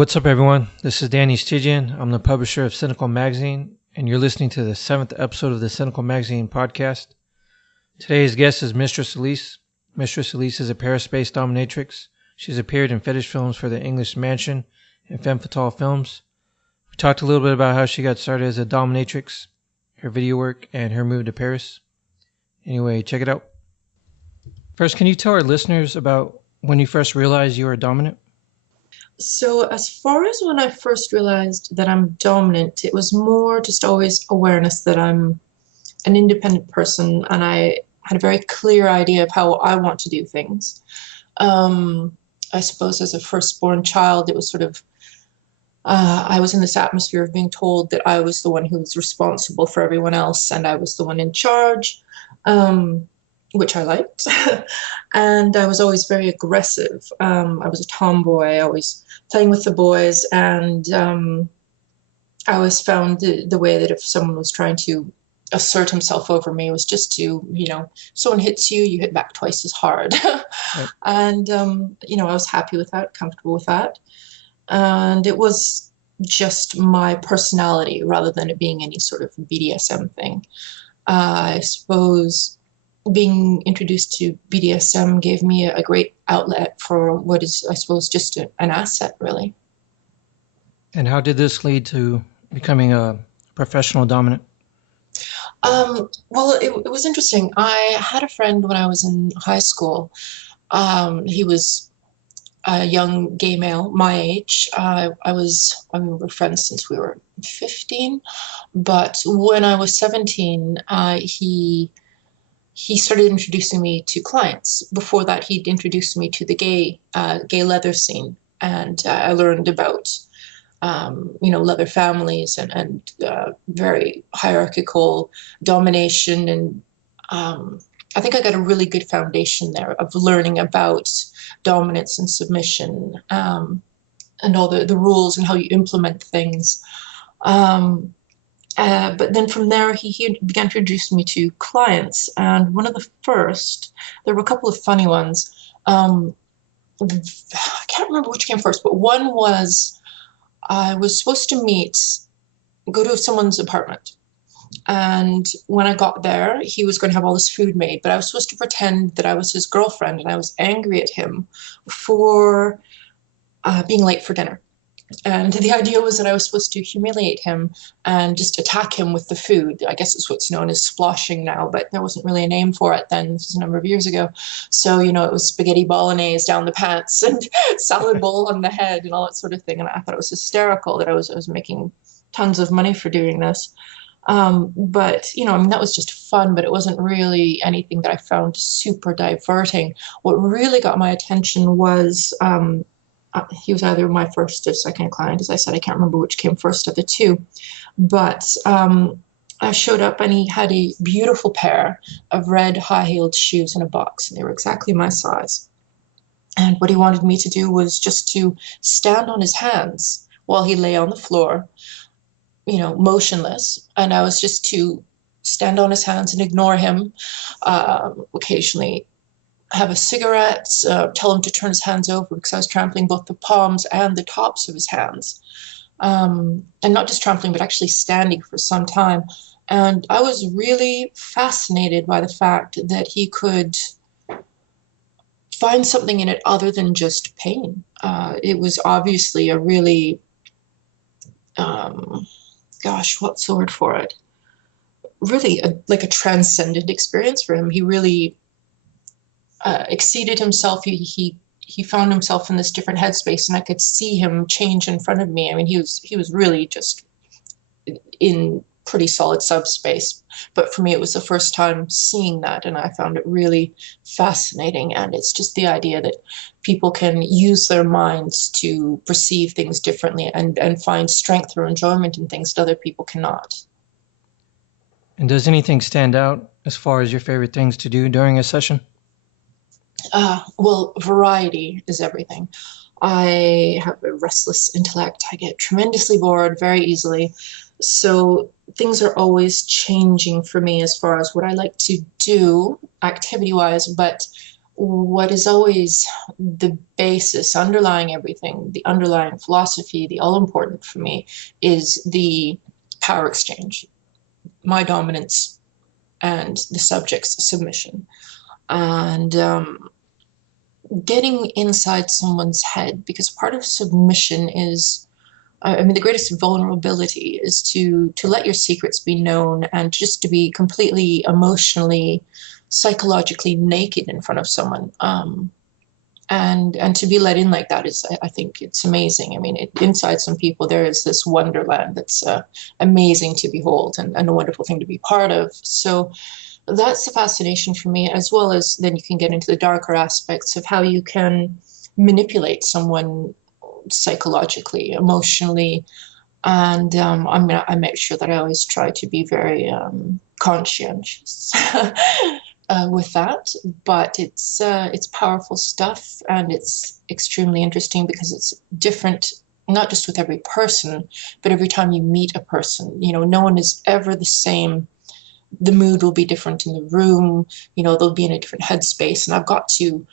What's up, everyone? This is Danny Stygion. I'm the publisher of Sinical Magazine, and you're listening to the 7th episode of the Sinical Magazine podcast. Today's guest is Mistress Eleise. Mistress Eleise is a Paris-based dominatrix. She's appeared in fetish films for the English Mansion and Femme Fatale films. We talked a little bit about how she got started as a dominatrix, her video work, and her move to Paris. Anyway, check it out. First, can you tell our listeners about when you first realized you were dominant? So as far as when I first realized that I'm dominant, it was more just always awareness that I'm an independent person and I had a very clear idea of how I want to do things. I suppose as a firstborn child, it was sort of, I was in this atmosphere of being told that I was the one who was responsible for everyone else and I was the one in charge. Which I liked. And I was always very aggressive. I was a tomboy, always playing with the boys. And I always found the way that if someone was trying to assert himself over me was just to, someone hits you, you hit back twice as hard. Right. And, I was happy with that, comfortable with that. And it was just my personality rather than it being any sort of BDSM thing. I suppose being introduced to BDSM gave me a great outlet for what is, I suppose, just an asset, really. And how did this lead to becoming a professional dominant? Well, it was interesting. I had a friend when I was in high school. He was a young gay male, my age. We were friends since we were 15. But when I was 17, he started introducing me to clients. Before that, he'd introduced me to the gay leather scene. And I learned about, leather families and very hierarchical domination. And I think I got a really good foundation there of learning about dominance and submission and all the rules and how you implement things. But then from there, he began to introduce me to clients. And one of the first, there were a couple of funny ones. I can't remember which came first, but one was I was supposed to go to someone's apartment. And when I got there, he was going to have all this food made, but I was supposed to pretend that I was his girlfriend. And I was angry at him for being late for dinner. And the idea was that I was supposed to humiliate him and just attack him with the food. I guess it's what's known as sploshing now, but there wasn't really a name for it then. This was a number of years ago. So, it was spaghetti bolognese down the pants and salad bowl on the head and all that sort of thing. And I thought it was hysterical that I was making tons of money for doing this. But, that was just fun, but it wasn't really anything that I found super diverting. What really got my attention was he was either my first or second client. As I said, I can't remember which came first of the two. But I showed up and he had a beautiful pair of red high-heeled shoes in a box. And they were exactly my size. And what he wanted me to do was just to stand on his hands while he lay on the floor, motionless. And I was just to stand on his hands and ignore him, occasionally have a cigarette, tell him to turn his hands over because I was trampling both the palms and the tops of his hands. And not just trampling, but actually standing for some time. And I was really fascinated by the fact that he could find something in it other than just pain. It was obviously a really, what's the word for it? Really like a transcendent experience for him. He really exceeded himself. He found himself in this different headspace, and I could see him change in front of me. I mean, he was really just in pretty solid subspace. But for me, it was the first time seeing that, and I found it really fascinating. And it's just the idea that people can use their minds to perceive things differently and find strength or enjoyment in things that other people cannot. And does anything stand out as far as your favorite things to do during a session? Well, variety is everything. I have a restless intellect. I get tremendously bored very easily. So things are always changing for me as far as what I like to do activity-wise. But what is always the basis underlying everything, the underlying philosophy, the all important for me is the power exchange, my dominance and the subject's submission. And getting inside someone's head, because part of submission is, I mean, the greatest vulnerability is to let your secrets be known and just to be completely emotionally, psychologically naked in front of someone. And to be let in like that is, I think it's amazing. I mean, inside some people, there is this wonderland that's amazing to behold and a wonderful thing to be part of. So that's the fascination for me, as well as then you can get into the darker aspects of how you can manipulate someone psychologically, emotionally. And I make sure that I always try to be very conscientious with that. But it's powerful stuff, and it's extremely interesting because it's different, not just with every person, but every time you meet a person. You know, no one is ever the same. The mood will be different in the room. You know, they'll be in a different headspace, and I've got to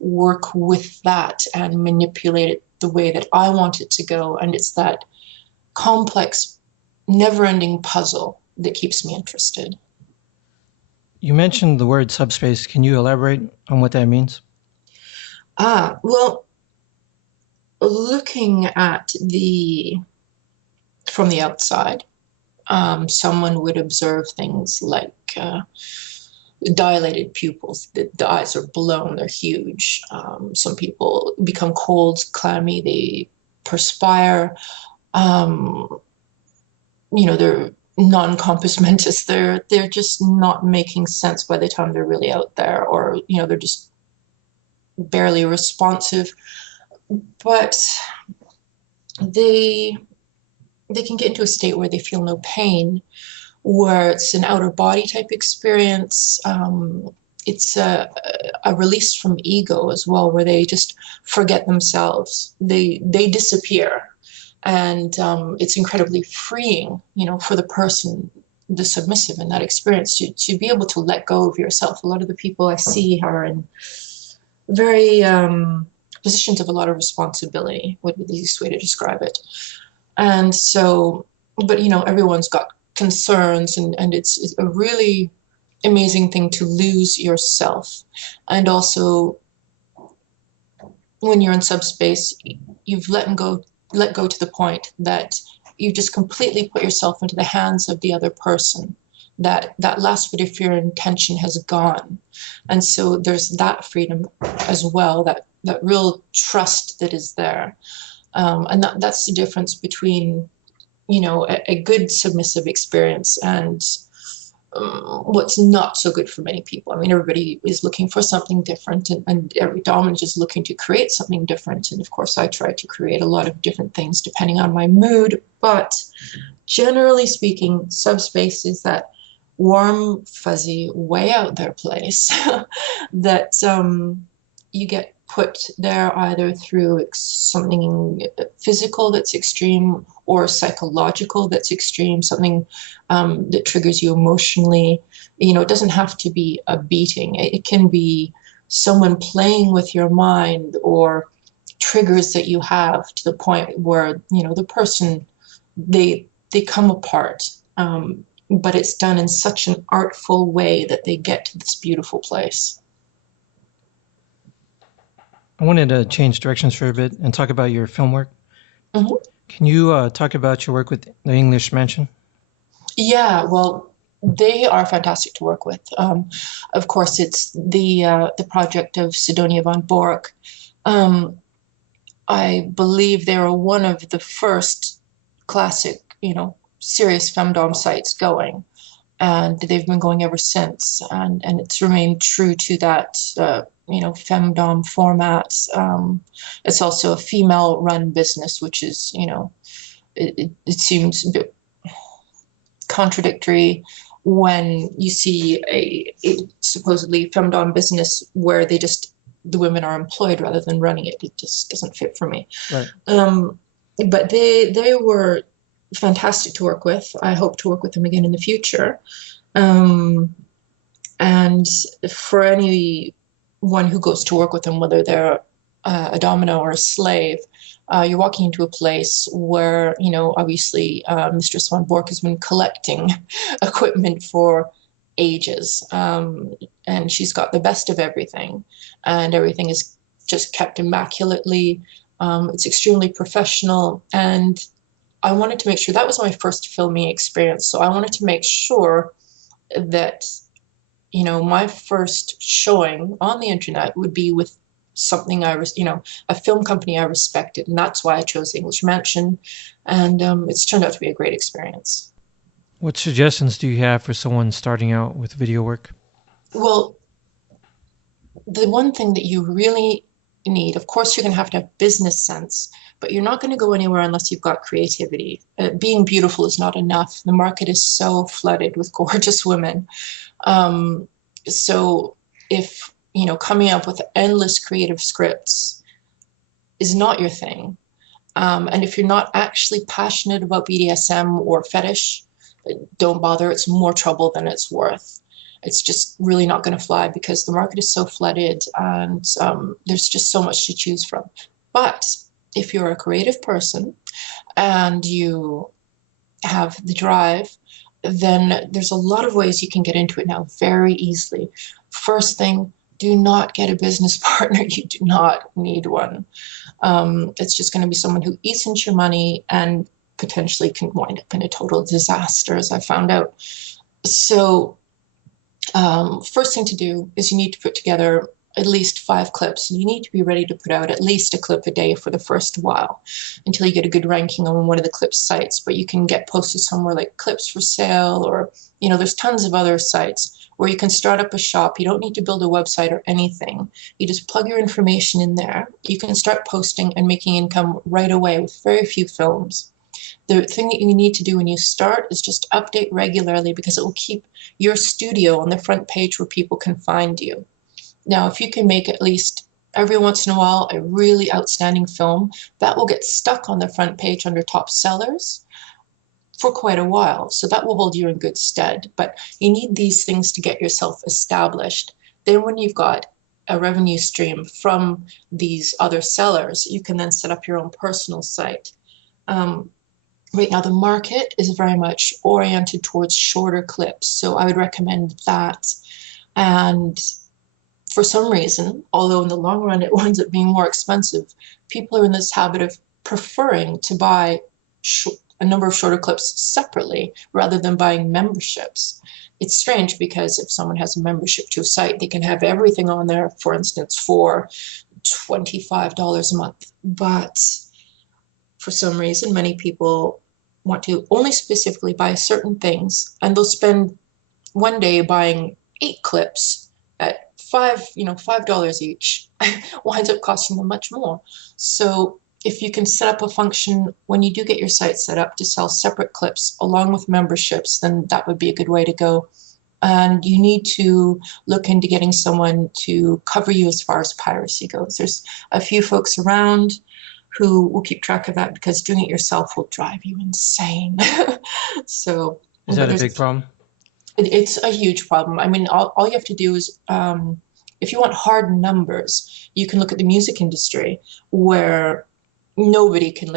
work with that and manipulate it the way that I want it to go. And it's that complex, never-ending puzzle that keeps me interested. You mentioned the word subspace. Can you elaborate on what that means? Well, looking at from the outside, someone would observe things like dilated pupils. The eyes are blown, they're huge. Some people become cold, clammy, they perspire. They're non-compass mentis. They're just not making sense by the time they're really out there, or they're just barely responsive. But they can get into a state where they feel no pain, where it's an outer body type experience. It's a release from ego as well, where they just forget themselves. They disappear. And it's incredibly freeing, for the person, the submissive in that experience, to be able to let go of yourself. A lot of the people I see are in very positions of a lot of responsibility, would be the easiest way to describe it. And so, but everyone's got concerns, and it's a really amazing thing to lose yourself. And also, when you're in subspace, you've let go to the point that you just completely put yourself into the hands of the other person. That last bit of fear and tension has gone. And so there's that freedom as well, that real trust that is there. And that's the difference between, a good submissive experience and what's not so good for many people. I mean, everybody is looking for something different, and every dominant is looking to create something different. And of course, I try to create a lot of different things depending on my mood. But generally speaking, subspace is that warm, fuzzy, way out there place that you get put there either through something physical that's extreme or psychological that's extreme, something that triggers you emotionally. It doesn't have to be a beating. It can be someone playing with your mind, or triggers that you have to the point where, the person, they come apart. But it's done in such an artful way that they get to this beautiful place. I wanted to change directions for a bit and talk about your film work. Mm-hmm. Can you talk about your work with the English Mansion? Yeah, well, they are fantastic to work with. Of course, it's the project of Sidonia von Bork. I believe they were one of the first classic, serious femdom sites going, and they've been going ever since. And it's remained true to that, femdom format. It's also a female-run business, which is, it seems a bit contradictory when you see a supposedly femdom business where the women are employed rather than running it. It just doesn't fit for me. Right. But they were fantastic to work with. I hope to work with them again in the future. And for any one who goes to work with them, whether they're a domino or a slave. You're walking into a place where, obviously Mistress von Bork has been collecting equipment for ages. And she's got the best of everything. And everything is just kept immaculately. It's extremely professional. And I wanted to make sure that was my first filming experience. So I wanted to make sure that, my first showing on the internet would be with something a film company I respected. And that's why I chose English Mansion. And it's turned out to be a great experience. What suggestions do you have for someone starting out with video work? Well, the one thing that you really need, of course, you're going to have business sense, but you're not going to go anywhere unless you've got creativity. Being beautiful is not enough. The market is so flooded with gorgeous women. So if, coming up with endless creative scripts is not your thing, and if you're not actually passionate about BDSM or fetish, don't bother. It's more trouble than it's worth. It's just really not going to fly because the market is so flooded and there's just so much to choose from. But if you're a creative person and you have the drive, then there's a lot of ways you can get into it now very easily. First thing, do not get a business partner. You do not need one. It's just going to be someone who eats into your money and potentially can wind up in a total disaster, as I found out. So first thing to do is you need to put together at least 5 clips. You need to be ready to put out at least a clip a day for the first while until you get a good ranking on one of the clip sites. But you can get posted somewhere like Clips for Sale, or, there's tons of other sites where you can start up a shop. You don't need to build a website or anything. You just plug your information in there. You can start posting and making income right away with very few films. The thing that you need to do when you start is just update regularly, because it will keep your studio on the front page where people can find you. Now, if you can make at least every once in a while a really outstanding film, that will get stuck on the front page under top sellers for quite a while. So that will hold you in good stead. But you need these things to get yourself established. Then when you've got a revenue stream from these other sellers, you can then set up your own personal site. Right now, the market is very much oriented towards shorter clips. So I would recommend that. And for some reason, although in the long run it winds up being more expensive, people are in this habit of preferring to buy a number of shorter clips separately rather than buying memberships. It's strange because if someone has a membership to a site, they can have everything on there, for instance, for $25 a month. But for some reason, many people want to only specifically buy certain things, and they'll spend one day buying 8 clips at $5 each. Winds up costing them much more. So if you can set up a function when you do get your site set up to sell separate clips along with memberships, then that would be a good way to go. And you need to look into getting someone to cover you as far as piracy goes. There's a few folks around who will keep track of that, because doing it yourself will drive you insane. So is that a big problem? It's a huge problem. I mean, all you have to do is, if you want hard numbers, you can look at the music industry, where almost nobody can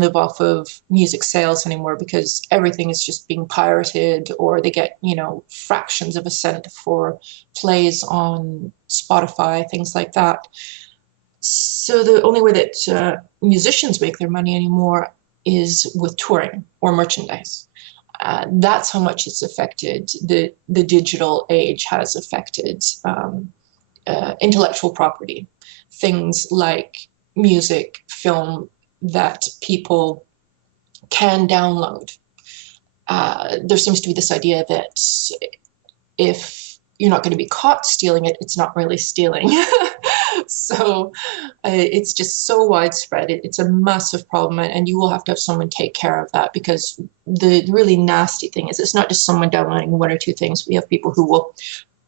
live off of music sales anymore, because everything is just being pirated, or they get, fractions of a cent for plays on Spotify, things like that. So the only way that musicians make their money anymore is with touring or merchandise. That's how much it's affected. The digital age has affected intellectual property. Things like music, film that people can download. There seems to be this idea that if you're not going to be caught stealing it, it's not really stealing. So it's just so widespread. It's a massive problem, and you will have to have someone take care of that, because the really nasty thing is it's not just someone downloading 1 or 2 things. We have people who will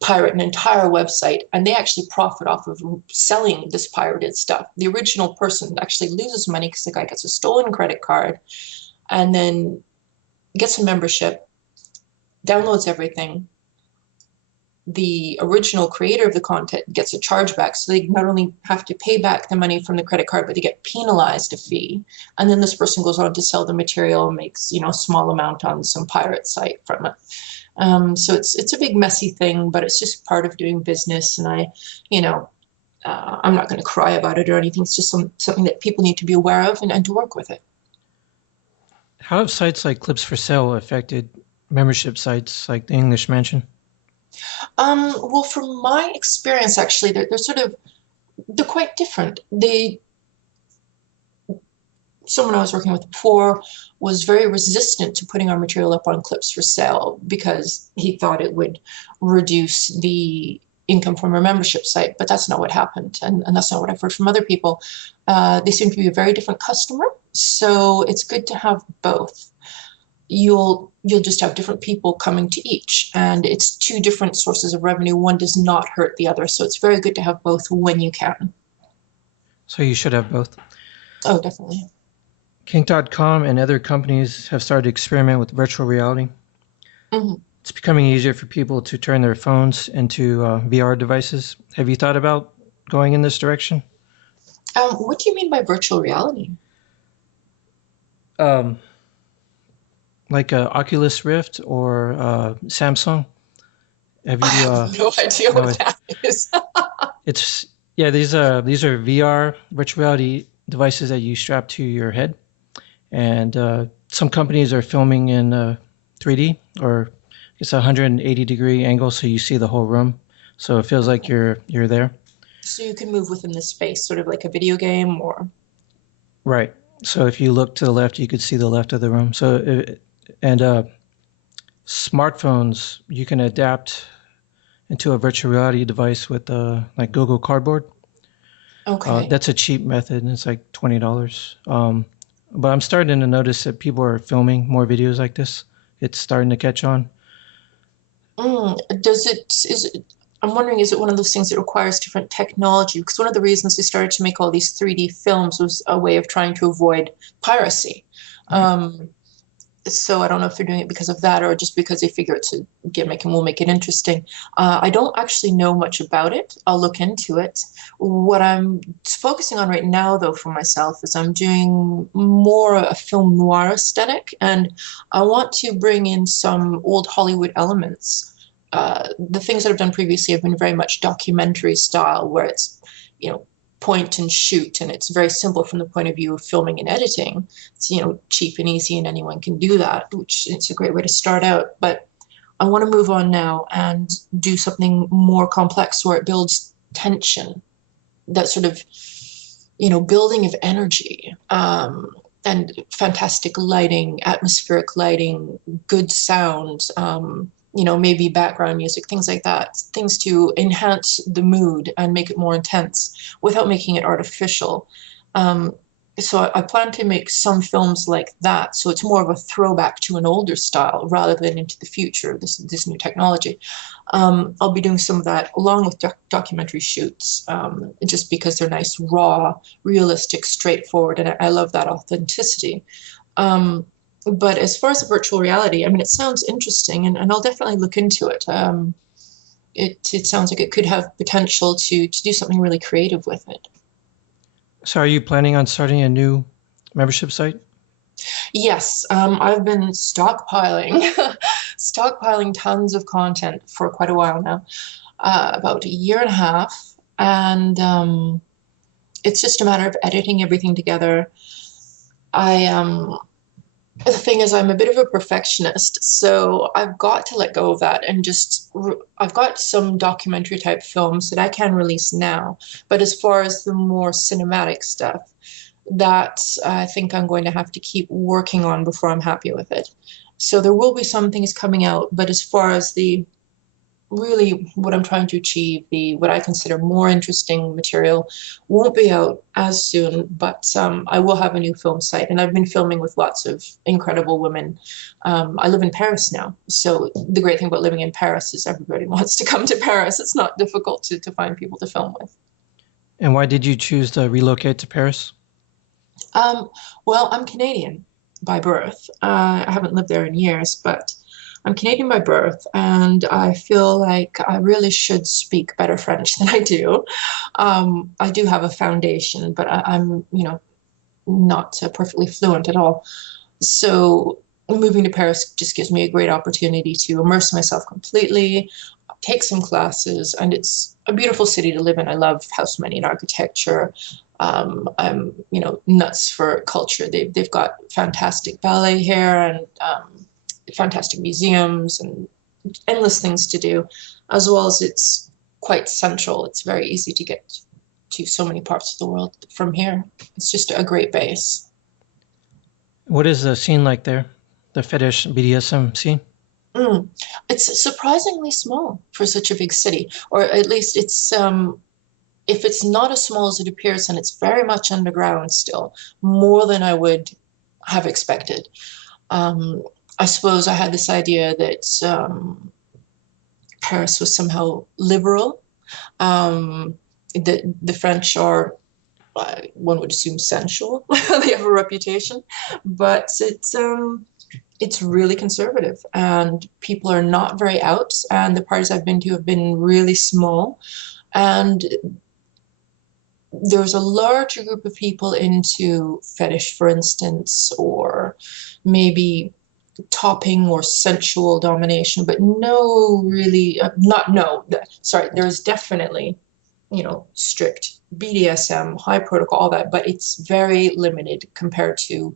pirate an entire website, and they actually profit off of selling this pirated stuff. The original person actually loses money because the guy gets a stolen credit card and then gets a membership, downloads everything, the original creator of the content gets a chargeback. So they not only have to pay back the money from the credit card, but they get penalized a fee. And then this person goes on to sell the material and makes, a small amount on some pirate site from it. So it's a big messy thing, but it's just part of doing business. And I'm not going to cry about it or anything. It's just something that people need to be aware of and to work with it. How have sites like Clips for Sale affected membership sites like the English Mansion? Well, from my experience, actually, they're quite different. Someone I was working with before was very resistant to putting our material up on Clips for Sale because he thought it would reduce the income from our membership site, but that's not what happened, and that's not what I've heard from other people. They seem to be a very different customer, so it's good to have both. You'll just have different people coming to each, and it's two different sources of revenue. One does not hurt the other, so it's very good to have both when you can. So you should have both. Oh, definitely. Kink.com and other companies have started to experiment with virtual reality. Mm-hmm. It's becoming easier for people to turn their phones into VR devices. Have you thought about going in this direction? What do you mean by virtual reality? Like Oculus Rift or Samsung. Have you? I have no idea what that is. These are VR virtual reality devices that you strap to your head, and some companies are filming in 3D or it's a 180-degree angle, so you see the whole room. So it feels like you're there. So you can move within the space, sort of like a video game, or right. So if you look to the left, you could see the left of the room. Smartphones, you can adapt into a virtual reality device with like Google Cardboard. Okay. That's a cheap method, and it's like $20. But I'm starting to notice that people are filming more videos like this. It's starting to catch on. I'm wondering, is it one of those things that requires different technology? Because one of the reasons we started to make all these 3D films was a way of trying to avoid piracy. Right. So I don't know if they're doing it because of that or just because they figure it's a gimmick and will make it interesting. I don't actually know much about it. I'll look into it. What I'm focusing on right now, though, for myself is I'm doing more a film noir aesthetic, and I want to bring in some old Hollywood elements. The things that I've done previously have been very much documentary style, where it's, point and shoot, and it's very simple from the point of view of filming and editing. It's, cheap and easy, and anyone can do that, which it's a great way to start out. But I want to move on now and do something more complex where it builds tension, that sort of, building of energy, and fantastic lighting, atmospheric lighting, good sound, maybe background music, things like that, things to enhance the mood and make it more intense without making it artificial. So I plan to make some films like that. So it's more of a throwback to an older style rather than into the future, this new technology. I'll be doing some of that along with documentary shoots, just because they're nice, raw, realistic, straightforward, and I love that authenticity. But as far as the virtual reality, it sounds interesting, and I'll definitely look into it. It sounds like it could have potential to do something really creative with it. So are you planning on starting a new membership site? Yes, I've been stockpiling tons of content for quite a while now, about a year and a half, and it's just a matter of editing everything together. The thing is, I'm a bit of a perfectionist, so I've got to let go of that and I've got some documentary type films that I can release now. But as far as the more cinematic stuff, that I think I'm going to have to keep working on before I'm happy with it. So there will be some things coming out, but as far as really what I'm trying to achieve, what I consider more interesting material won't be out as soon, but I will have a new film site, and I've been filming with lots of incredible women. I live in Paris now, so the great thing about living in Paris is everybody wants to come to Paris. It's not difficult to find people to film with. And why did you choose to relocate to Paris? Well, I'm Canadian by birth. I haven't lived there in years, but I'm Canadian by birth, and I feel like I really should speak better French than I do. I do have a foundation, but I'm, not perfectly fluent at all. So moving to Paris just gives me a great opportunity to immerse myself completely, take some classes, and it's a beautiful city to live in. I love housemanagement and architecture. I'm, nuts for culture. They've got fantastic ballet here and fantastic museums and endless things to do, as well as it's quite central. It's very easy to get to so many parts of the world from here. It's just a great base. What is the scene like there? The fetish BDSM scene? It's surprisingly small for such a big city, or at least it's if it's not as small as it appears, and it's very much underground still, more than I would have expected. I suppose I had this idea that Paris was somehow liberal. The French are, one would assume, sensual. They have a reputation, but it's really conservative, and people are not very out. And the parties I've been to have been really small, and there's a larger group of people into fetish, for instance, or maybe topping or sensual domination, but no, really, not no. Sorry, there's definitely, strict BDSM, high protocol, all that, but it's very limited compared to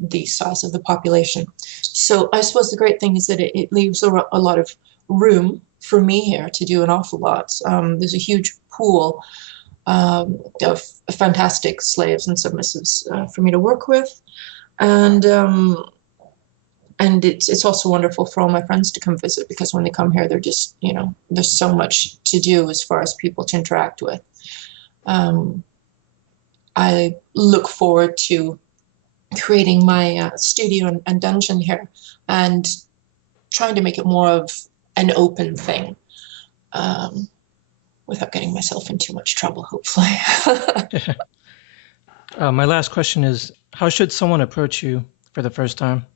the size of the population. So I suppose the great thing is that it leaves a lot of room for me here to do an awful lot. There's a huge pool of fantastic slaves and submissives for me to work with, and it's also wonderful for all my friends to come visit, because when they come here, they're just, there's so much to do as far as people to interact with. I look forward to creating my studio and dungeon here, and trying to make it more of an open thing, without getting myself in too much trouble, hopefully. My last question is, how should someone approach you for the first time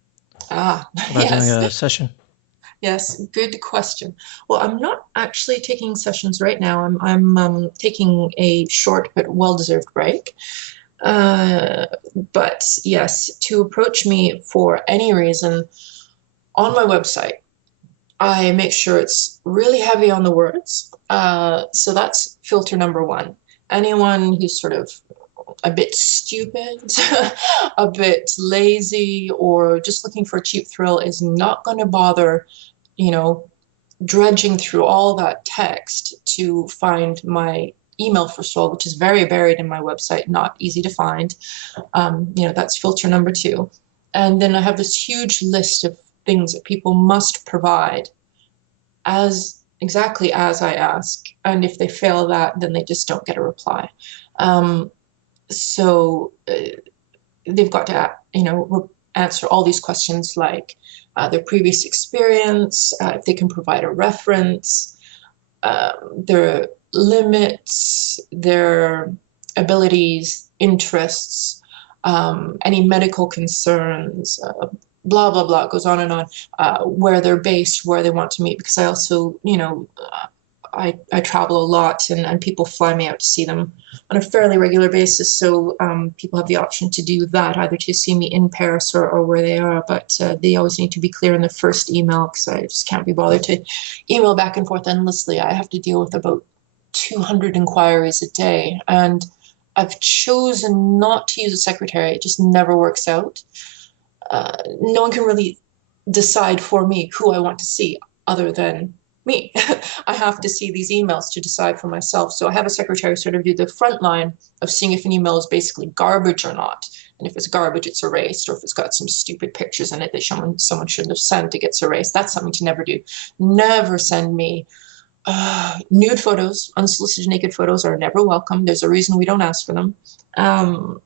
about Yes. doing a session? Yes, good question. Well, I'm not actually taking sessions right now. I'm taking a short but well-deserved break. But yes, to approach me for any reason, on my website, I make sure it's really heavy on the words. So that's filter number one. Anyone who's sort of a bit stupid, a bit lazy, or just looking for a cheap thrill is not going to bother, dredging through all that text to find my email, first of all, which is very buried in my website, not easy to find. That's filter number two. And then I have this huge list of things that people must provide exactly as I ask. And if they fail that, then they just don't get a reply. So they've got to, answer all these questions, like their previous experience, if they can provide a reference, their limits, their abilities, interests, any medical concerns, blah, blah, blah. It goes on and on, where they're based, where they want to meet, because I also, I travel a lot, and people fly me out to see them on a fairly regular basis. So people have the option to do that, either to see me in Paris or where they are. But they always need to be clear in the first email, because I just can't be bothered to email back and forth endlessly. I have to deal with about 200 inquiries a day. And I've chosen not to use a secretary. It just never works out. No one can really decide for me who I want to see other than me. I have to see these emails to decide for myself. So I have a secretary sort of do the front line of seeing if an email is basically garbage or not. And if it's garbage, it's erased. Or if it's got some stupid pictures in it that someone shouldn't have sent, it gets erased. That's something to never do. Never send me nude photos. Unsolicited naked photos are never welcome. There's a reason we don't ask for them. Does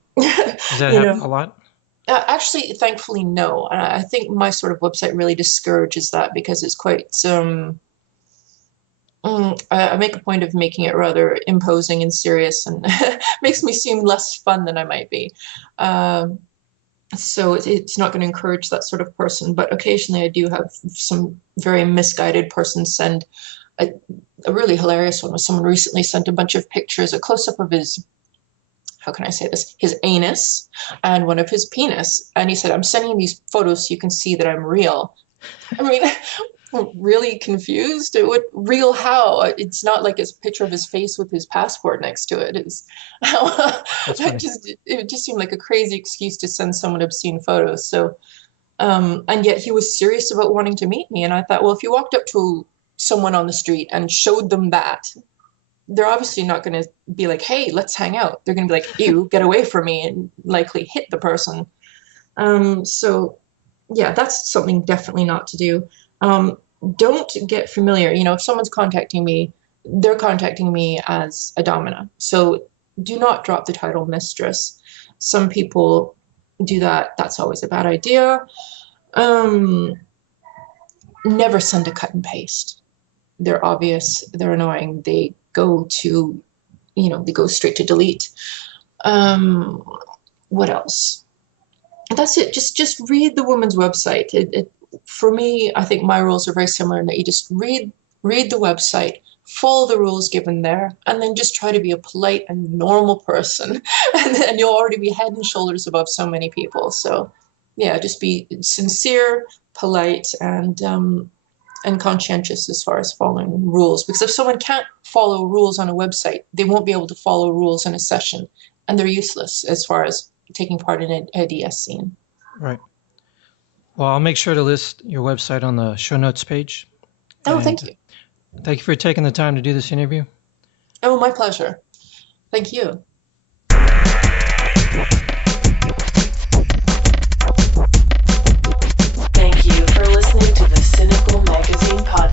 that happen a lot? Actually, thankfully, no. I think my sort of website really discourages that, because it's quite I make a point of making it rather imposing and serious, and makes me seem less fun than I might be. So it's not going to encourage that sort of person. But occasionally I do have some very misguided persons send a really hilarious one was someone recently sent a bunch of pictures, a close-up of his, how can I say this, his anus and one of his penis. And he said, I'm sending these photos so you can see that I'm real. I mean, really confused. Real how? It's not like it's a picture of his face with his passport next to it. It's it just seemed like a crazy excuse to send someone obscene photos. So, and yet he was serious about wanting to meet me. And I thought, well, if you walked up to someone on the street and showed them that, they're obviously not going to be like, hey, let's hang out. They're going to be like, ew, get away from me, and likely hit the person. So yeah, that's something definitely not to do. Don't get familiar. You know, if someone's contacting me, they're contacting me as a domina. So do not drop the title mistress. Some people do that. That's always a bad idea. Never send a cut and paste. They're obvious. They're annoying. They go to, they go straight to delete. What else? That's it. Just read the woman's website. For me, I think my rules are very similar in that you just read the website, follow the rules given there, and then just try to be a polite and normal person, and then you'll already be head and shoulders above so many people. So, yeah, just be sincere, polite, and conscientious as far as following rules. Because if someone can't follow rules on a website, they won't be able to follow rules in a session, and they're useless as far as taking part in a DS scene. Right. Well, I'll make sure to list your website on the show notes page. Oh, thank you. Thank you for taking the time to do this interview. Oh, my pleasure. Thank you. Thank you for listening to the Sinical Magazine podcast.